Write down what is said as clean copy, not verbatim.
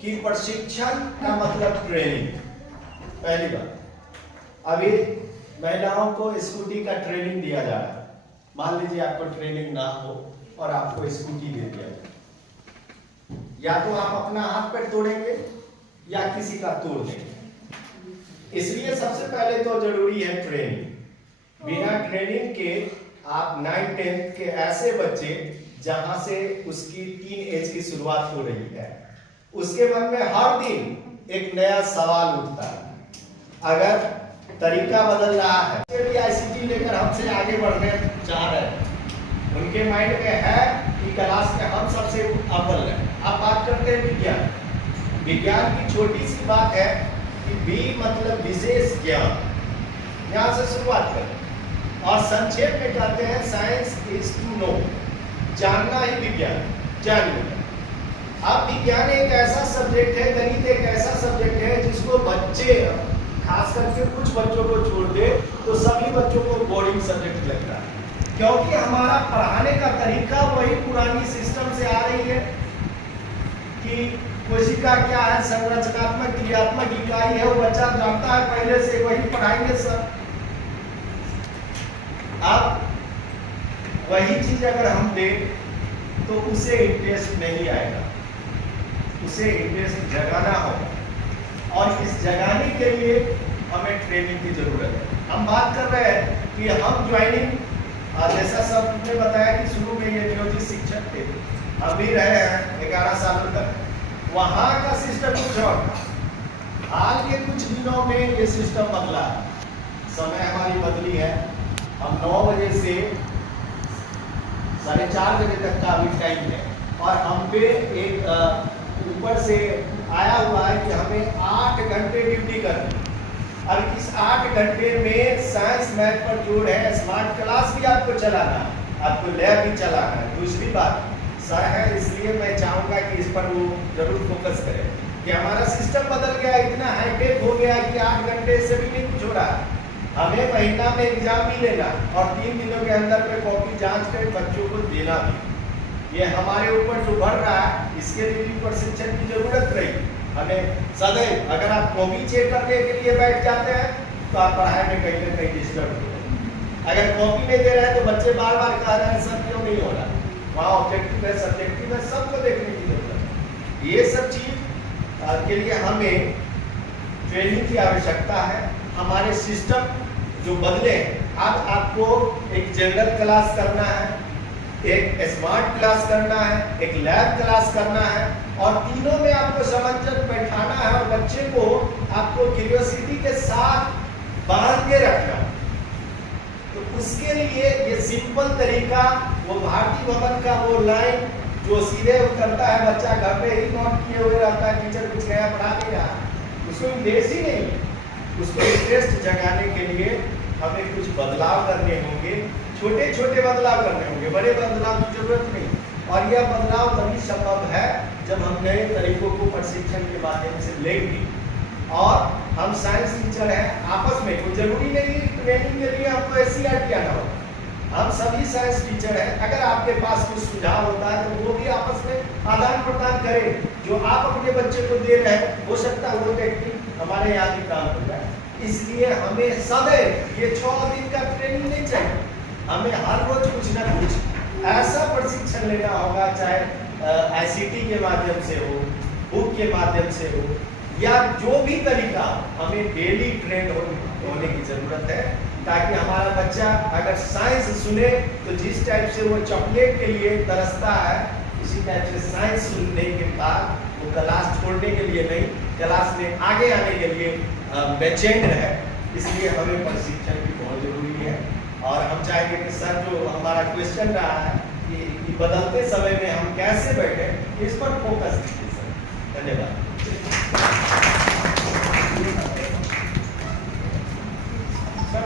कि प्रशिक्षण का मतलब ट्रेनिंग। पहली बात, अभी महिलाओं को स्कूटी का ट्रेनिंग दिया जा रहा है। मान लीजिए आपको ट्रेनिंग ना हो और आपको स्कूटी दे दिया जाए, या तो आप अपना हाथ पैर तोड़ेंगे या किसी का तोड़ देंगे। इसलिए सबसे पहले तो जरूरी है ट्रेनिंग। बिना ट्रेनिंग के आप 9-10 के ऐसे बच्चे जहां से उसकी टीन एज की शुरुआत हो रही है, उसके मन में हर दिन एक नया सवाल उठता है। अगर तरीका बदल रहा है, आईसीटी लेकर हमसे आगे बढ़ने चाह रहे हैं, उनके माइंड में है कि क्लास में हम सबसे अव्वल हैं। आप बात करते हैं विज्ञान, विज्ञान की छोटी सी बात है कि बी मतलब विशेष ज्ञान, यहां से शुरुआत करें और संक्षेप में कहते हैं साइंस इज टू नो, जानना ही विज्ञान, जानिए। अब विज्ञान एक ऐसा सब्जेक्ट है, गणित एक ऐसा सब्जेक्ट है जिसको बच्चे, खास करके कुछ बच्चों को छोड़ दे तो सभी बच्चों को बोरिंग सब्जेक्ट लगता है, क्योंकि हमारा पढ़ाने का तरीका वही पुरानी सिस्टम से आ रही है कि कोशिका क्या है, संरचनात्मक क्रियात्मक इकाई है, वो बच्चा जानता है पहले से, वही पढ़ाएंगे सर। अब वही चीज अगर हम दें तो उसे इंटरेस्ट नहीं आएगा, उसे इंटरेस्ट जगाना होगा, और इस जगाने के लिए हमें ट्रेनिंग की जरूरत है। हम बात कर रहे हैं कि हम ज्वाइनिंग, जैसा सबने बताया कि शुरू में ये नियोजित शिक्षक थे, हम भी रहे हैं 11 सालों तक, वहां का सिस्टम कुछ और था। हाल के कुछ दिनों में ये सिस्टम बदला, समय हमारी बदली है। हम 9 बजे से 4:30 बजे तक का अभी टाइम है, और हम पे एक ऊपर से आया हुआ है कि हमें 8 घंटे ड्यूटी करनी। अब इस 8 घंटे में साइंस मैथ पर जोर है, स्मार्ट क्लास भी आपको चलाना है, आपको लैब भी चलाना है। दूसरी बात सर है, इसलिए मैं चाहूंगा कि इस पर वो जरूर फोकस करें कि हमारा सिस्टम बदल गया, इतना हाईटेक हो गया कि 8 घंटे से भी नहीं कुछ हो रहा है। हमें महीना में एग्जाम भी लेना और 3 दिनों के अंदर में कॉपी जांच कर बच्चों को देना भी। ये हमारे ऊपर जो बढ़ रहा है, इसके लिए भी प्रशिक्षण की जरूरत रही हमें सदैव। अगर आप कॉपी चेक करने के लिए बैठ जाते हैं तो आप पढ़ाई में कहीं ना कहीं डिस्टर्ब हो रहे। अगर कॉपी नहीं दे रहे हैं तो बच्चे बार बार कह रहे हैं सर क्यों नहीं हो रहा, वहाँ ऑब्जेक्टिव है, सब्जेक्टिव है, सबको देखने की जरूरत है। ये सब चीज के लिए हमें ट्रेनिंग की आवश्यकता है। हमारे सिस्टम जो बदले, आज आपको एक जनरल क्लास करना है, एक स्मार्ट क्लास करना है, एक लैब क्लास करना है, और तीनों में आपको समंजस बैठाना है और बच्चे को आपको क्यूरियोसिटी के साथ बांध के रखना। तो उसके लिए ये सिंपल तरीका, वो भारतीय भवन का वो लाइन जो सीधे उतरता है, बच्चा घर पे ही नोट किए हुए रहता है, टीचर कुछ नया पढ़ा नहीं रहा, उसको इंटरेस्ट ही नहीं। उसको इंटरेस्ट जगाने के लिए हमें कुछ बदलाव करने होंगे, छोटे छोटे बदलाव करने होंगे, बड़े बदलाव की जरूरत नहीं। और यह बदलाव तभी संभव है जब हम नए तरीकों को प्रशिक्षण के माध्यम से लेंगे। और हम साइंस टीचर हैं, आपस में कोई जरूरी नहीं ट्रेनिंग के लिए आपको एससीईआरटी आना हो, हम सभी साइंस टीचर हैं। अगर आपके पास कुछ सुझाव होता है तो वो भी आपस में आदान प्रदान करें। जो आप अपने बच्चे को दे रहे हैं, हो सकता है वो टेक्निक हमारे यहाँ भी काम हो जाए। इसलिए हमें सदैव ये 6 दिन का ट्रेनिंग नहीं चाहिए, हमें हर रोज कुछ ना कुछ ऐसा प्रशिक्षण लेना होगा, चाहे आईसीटी के माध्यम से हो, बुक के माध्यम से हो, या जो भी तरीका, हमें डेली ट्रेंड होने की जरूरत है, ताकि हमारा बच्चा अगर साइंस सुने तो जिस टाइप से वो चॉकलेट के लिए तरसता है, उसी टाइप से साइंस सुनने के बाद वो क्लास छोड़ने के लिए नहीं, क्लास में आगे आने के लिए बेचैन है। इसलिए हमें प्रशिक्षण की बहुत जरूरी है। और हम चाहेंगे कि सर जो हमारा क्वेश्चन रहा है कि बदलते समय में हम कैसे बैठे, इस पर फोकस कीजिए सर। धन्यवाद। सर